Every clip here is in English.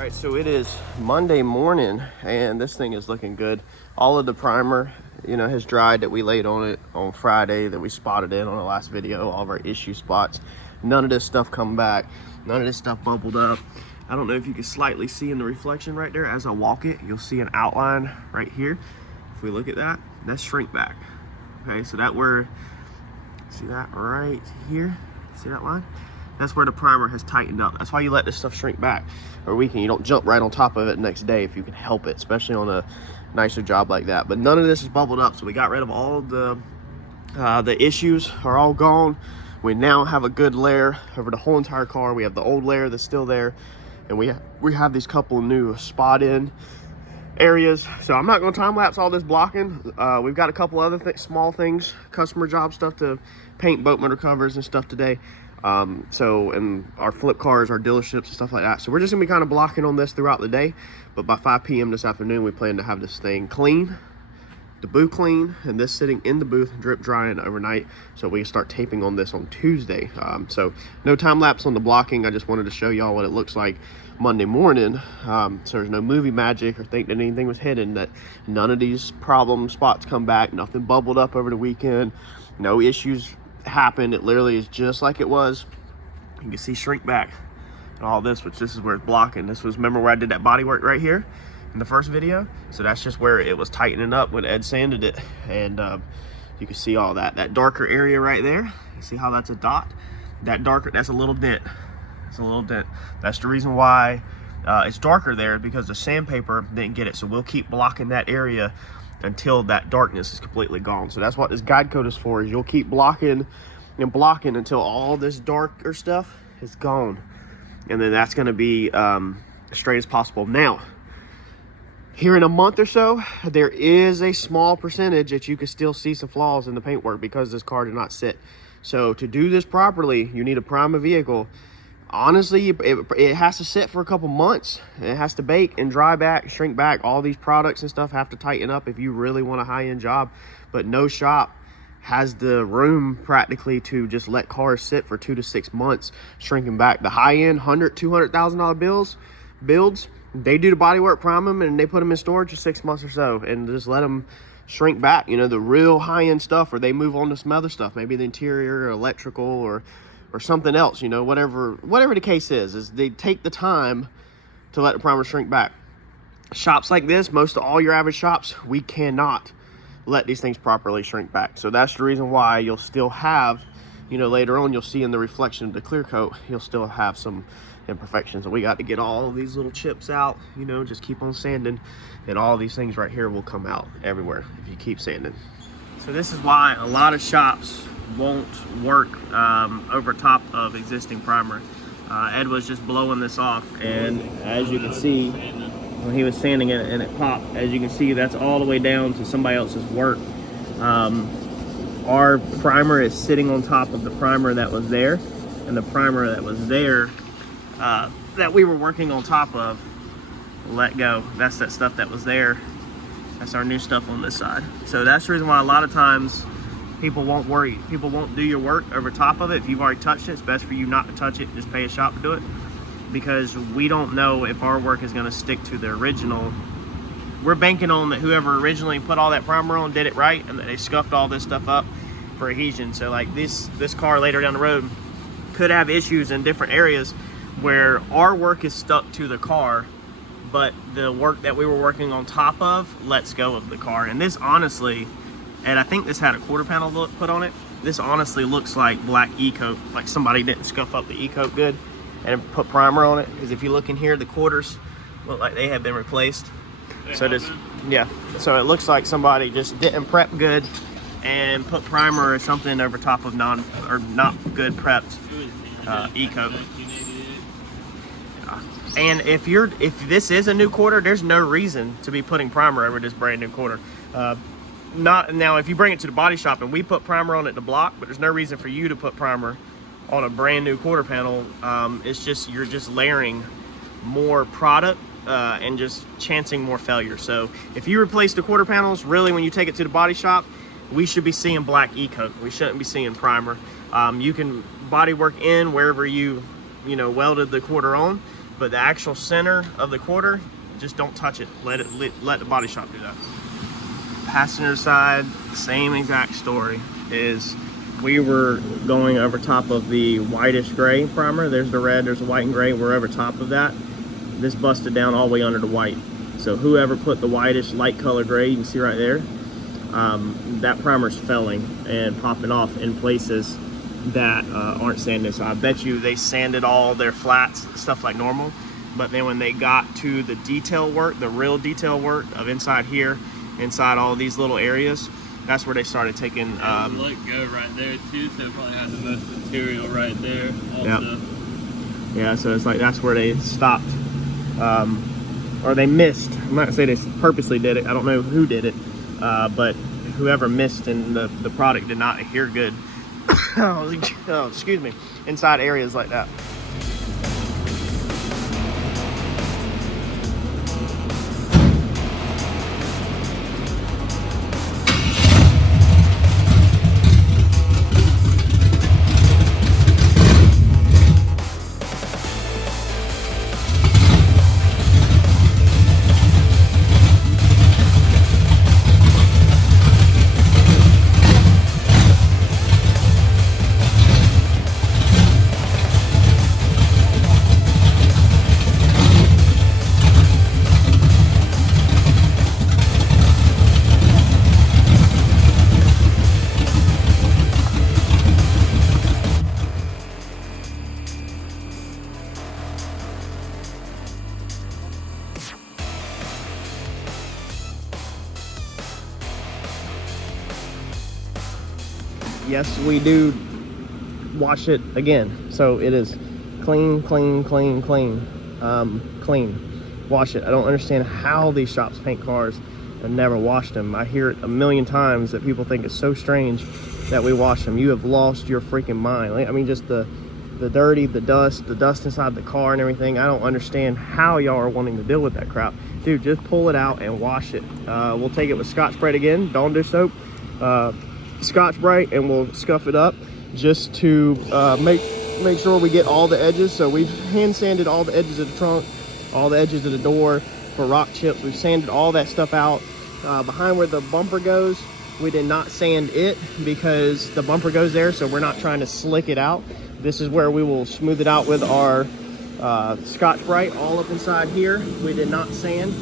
right, so it is Monday morning and this thing is looking good. All of the primer, has dried that we laid on it on Friday that we spotted in on the last video, all of our issue spots. None of this stuff come back. None of this stuff bubbled up. I don't know if you can slightly see in the reflection right there as I walk it, you'll see an outline right here. If we look at that, that's shrink back. Okay, so see that right here? See that line? That's where the primer has tightened up. That's why you let this stuff shrink back or weaken. You don't jump right on top of it next day if you can help it, especially on a nicer job like that. But none of this is bubbled up, so we got rid of all the issues are all gone. We now have a good layer over the whole entire car. We have the old layer that's still there, and we have these couple new spot in areas. So I'm not going to time lapse all this blocking. We've got a couple other small things, customer job stuff to paint boat motor covers and stuff today. And our flip cars, our dealerships and stuff like that. So we're just gonna be kind of blocking on this throughout the day, but by 5 p.m. this afternoon we plan to have this thing clean, the booth clean, and this sitting in the booth drip drying overnight so we can start taping on this on Tuesday. So no time lapse on the blocking. I just wanted to show y'all what it looks like Monday morning, so there's no movie magic or think that anything was hidden, that none of these problem spots come back, nothing bubbled up over the weekend, no issues happened. It literally is just like it was. You can see shrink back and all this, which this is where it's blocking. This was, remember where I did that body work right here in the first video? So that's just where it was tightening up when Ed sanded it. And you can see all that darker area right there. You see how that's a dot? That darker, that's a little dent. It's a little dent. That's the reason why it's darker there, because the sandpaper didn't get it. So we'll keep blocking that area until that darkness is completely gone. So that's what this guide coat is for, is you'll keep blocking and blocking until all this darker stuff is gone, and then that's going to be as straight as possible. Now here in a month or so, there is a small percentage that you can still see some flaws in the paintwork because this car did not sit. So to do this properly, you need to prime a vehicle. Honestly, it has to sit for a couple months. It has to bake and dry back, shrink back. All these products and stuff have to tighten up if you really want a high-end job. But no shop has the room practically to just let cars sit for 2 to 6 months shrinking back. The high-end $100,000, $200,000 builds, they do the bodywork, prime them, and they put them in storage for 6 months or so and just let them shrink back. The real high-end stuff, or they move on to some other stuff, maybe the interior or electrical or something else, whatever the case is they take the time to let the primer shrink back. Shops like this, most of all your average shops, we cannot let these things properly shrink back. So that's the reason why you'll still have, later on you'll see in the reflection of the clear coat, you'll still have some imperfections. And we got to get all of these little chips out, just keep on sanding, and all these things right here will come out everywhere if you keep sanding. So this is why a lot of shops won't work over top of existing primer. Ed was just blowing this off, and as you can see, when he was sanding it and it popped, as you can see, that's all the way down to somebody else's work. Our primer is sitting on top of the primer that was there, and the primer that was there that we were working on top of let go. That's that stuff that was there. That's our new stuff on this side. So that's the reason why a lot of times people won't worry. People won't do your work over top of it. If you've already touched it, it's best for you not to touch it. Just pay a shop to do it, because we don't know if our work is going to stick to the original. We're banking on that whoever originally put all that primer on did it right, and that they scuffed all this stuff up for adhesion. So like this car later down the road could have issues in different areas where our work is stuck to the car, but the work that we were working on top of lets go of the car. And this honestly, and I think this had a quarter panel put on it, this honestly looks like black e-coat, like somebody didn't scuff up the e-coat good and put primer on it. Because if you look in here, the quarters look like they have been replaced. So it looks like somebody just didn't prep good and put primer or something over top of not good prepped e-coat. And if this is a new quarter, there's no reason to be putting primer over this brand new quarter. Not now, if you bring it to the body shop and we put primer on it to block, but there's no reason for you to put primer on a brand new quarter panel. It's just, you're just layering more product and just chancing more failure. So if you replace the quarter panels, really when you take it to the body shop, we should be seeing black e-coat. We shouldn't be seeing primer. You can body work in wherever you welded the quarter on, but the actual center of the quarter, just don't touch it. Let the body shop do that. Passenger side, same exact story. Is we were going over top of the whitish gray primer. There's the red, there's the white and gray. We're over top of that. This busted down all the way under the white. So whoever put the whitish light color gray, you can see right there, that primer's felling and popping off in places that aren't sanded. So I bet you they sanded all their flats, stuff like normal. But then when they got to the detail work, the real detail work of inside here, inside all these little areas, that's where they started taking look go right there too, so it probably has the most material right there also. Yeah, so it's like that's where they stopped, or they missed. I'm not gonna say they purposely did it, I don't know who did it, but whoever missed and the product did not adhere good oh, excuse me, inside areas like that. Yes, we do wash it again. So it is clean, clean, clean, clean, clean. Wash it. I don't understand how these shops paint cars and never wash them. I hear it a million times that people think it's so strange that we wash them. You have lost your freaking mind. I mean, just the dirty, the dust inside the car and everything. I don't understand how y'all are wanting to deal with that crap. Dude, just pull it out and wash it. We'll take it with Scotch-Brite again, Dawn dish soap, Scotch-Brite, and we'll scuff it up just to make sure we get all the edges. So we've hand sanded all the edges of the trunk, all the edges of the door for rock chips. We've sanded all that stuff out. Behind where the bumper goes, we did not sand it because the bumper goes there, so we're not trying to slick it out. This is where we will smooth it out with our Scotch-Brite. All up inside here, we did not sand.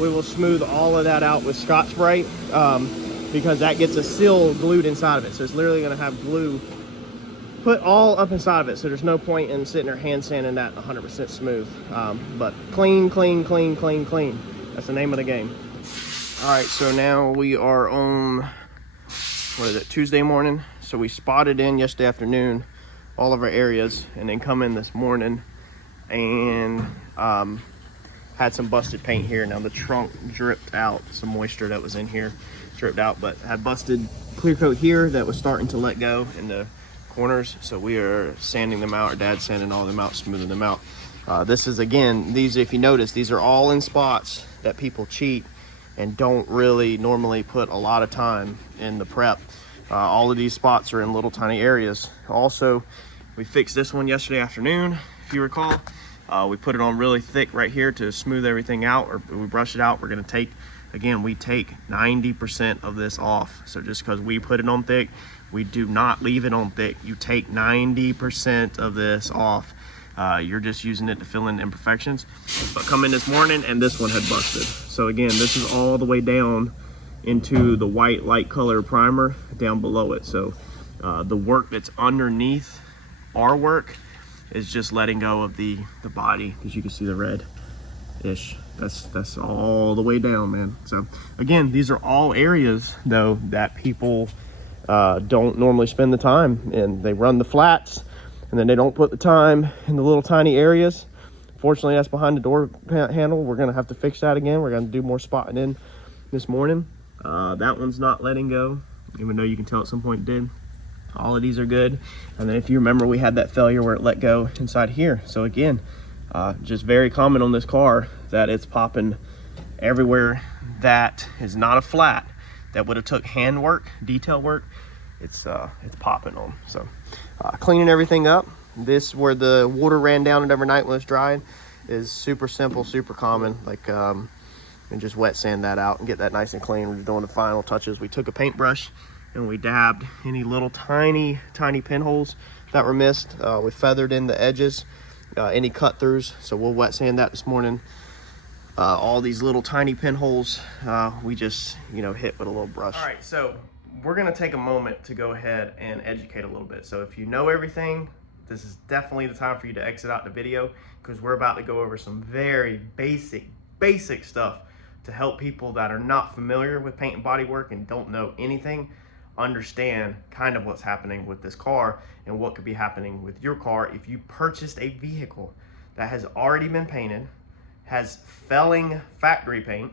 We will smooth all of that out with Scotch-Brite because that gets a seal glued inside of it. So it's literally gonna have glue put all up inside of it. So there's no point in sitting there hand sanding that 100% smooth. But clean, clean, clean, clean, clean. That's the name of the game. All right, so now we are on, what is it, Tuesday morning. So we spotted in yesterday afternoon all of our areas and then come in this morning and had some busted paint here. Now the trunk dripped out, some moisture that was in here dripped out, but had busted clear coat here that was starting to let go in the corners. So we are sanding them out. Our dad's sanding all of them out, smoothing them out. This is, again, these, if you notice, these are all in spots that people cheat and don't really normally put a lot of time in the prep. All of these spots are in little tiny areas. Also, we fixed this one yesterday afternoon, if you recall. We put it on really thick right here to smooth everything out, or we brush it out. We're gonna take, again, we take 90% of this off. So just because we put it on thick, we do not leave it on thick. You take 90% of this off. You're just using it to fill in imperfections. But come in this morning and this one had busted. So again, this is all the way down into the white light color primer down below it. So the work that's underneath our work is just letting go of the body, because you can see the red-ish. That's all the way down, man. So again, these are all areas though that people don't normally spend the time in. They run the flats and then they don't put the time in the little tiny areas. Fortunately, that's behind the door handle. We're gonna have to fix that again. We're gonna do more spotting in this morning. That one's not letting go, even though you can tell at some point it did. All of these are good. And then if you remember, we had that failure where it let go inside here. So again, just very common on this car that it's popping everywhere that is not a flat that would have took hand work, detail work. It's popping on. So cleaning everything up. This where the water ran down it overnight when it's dried. is super simple, super common. Like, and just wet sand that out and get that nice and clean. We're doing the final touches. We took a paintbrush and we dabbed any little tiny pinholes that were missed. We feathered in the edges, any cut throughs. So we'll wet sand that this morning. All these little tiny pinholes, we just, hit with a little brush. All right, so we're gonna take a moment to go ahead and educate a little bit. So if you know everything, this is definitely the time for you to exit out the video, because we're about to go over some very basic stuff to help people that are not familiar with paint and body work and don't know anything understand kind of what's happening with this car and what could be happening with your car if you purchased a vehicle that has already been painted, has felling factory paint,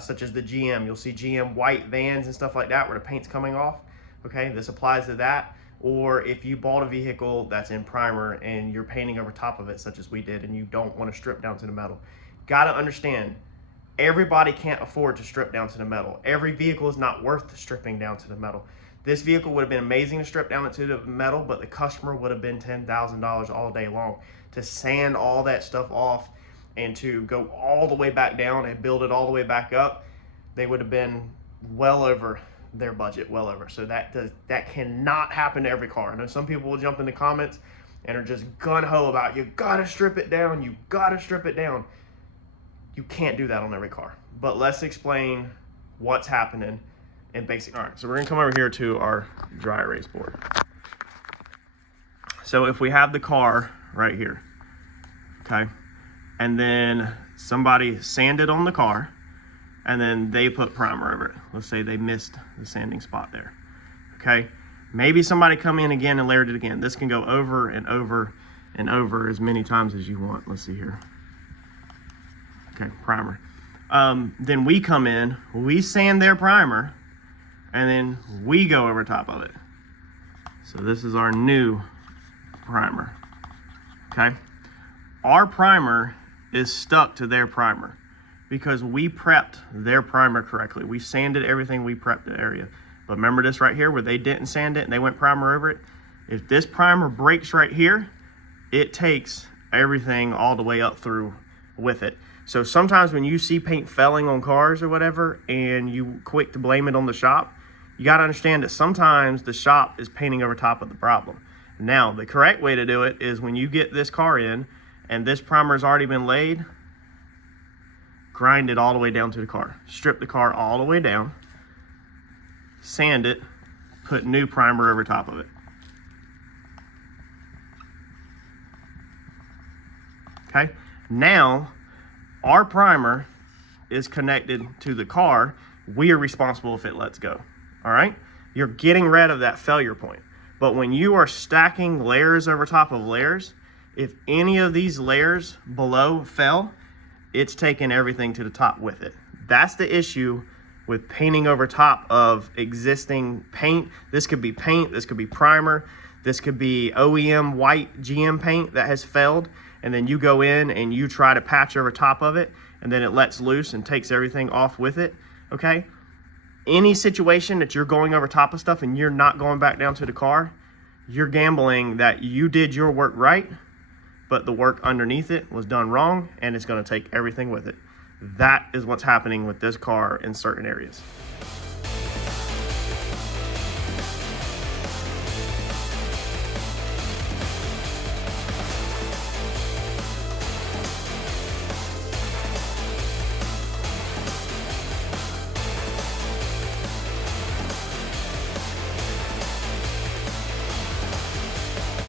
such as the GM. You'll see GM white vans and stuff like that where the paint's coming off. Okay, this applies to that. Or if you bought a vehicle that's in primer and you're painting over top of it, such as we did, and you don't want to strip down to the metal. Gotta understand, everybody can't afford to strip down to the metal. Every vehicle is not worth stripping down to the metal. This vehicle would have been amazing to strip down to the metal, but the customer would have been $10,000 all day long to sand all that stuff off and to go all the way back down and build it all the way back up. They would have been well over their budget, well over. So that cannot happen to every car. I know some people will jump in the comments and are just gun-ho about, you gotta strip it down, you gotta strip it down. You can't do that on every car. But let's explain what's happening in basic. All right, so we're gonna come over here to our dry erase board. So if we have the car right here, okay, and then somebody sanded on the car, and then they put primer over it. Let's say they missed the sanding spot there, okay? Maybe somebody come in again and layered it again. This can go over and over and over as many times as you want. Let's see here. Okay, primer. Then we come in, we sand their primer, and then we go over top of it. So this is our new primer, okay? Our primer is stuck to their primer because we prepped their primer correctly. We sanded everything, we prepped the area. But remember this right here where they didn't sand it and they went primer over it? If this primer breaks right here, it takes everything all the way up through with it. So sometimes when you see paint felling on cars or whatever and you quick to blame it on the shop, you gotta understand that sometimes the shop is painting over top of the problem. Now, the correct way to do it is when you get this car in and this primer has already been laid, grind it all the way down to the car. Strip the car all the way down, sand it, put new primer over top of it. Okay, now our primer is connected to the car. We are responsible if it lets go, all right? You're getting rid of that failure point. But when you are stacking layers over top of layers, if any of these layers below fell, it's taking everything to the top with it. That's the issue with painting over top of existing paint. This could be paint, this could be primer, this could be OEM white GM paint that has failed, and then you go in and you try to patch over top of it, and then it lets loose and takes everything off with it, okay? Any situation that you're going over top of stuff and you're not going back down to the car, you're gambling that you did your work right, but the work underneath it was done wrong, and it's gonna take everything with it. That is what's happening with this car in certain areas.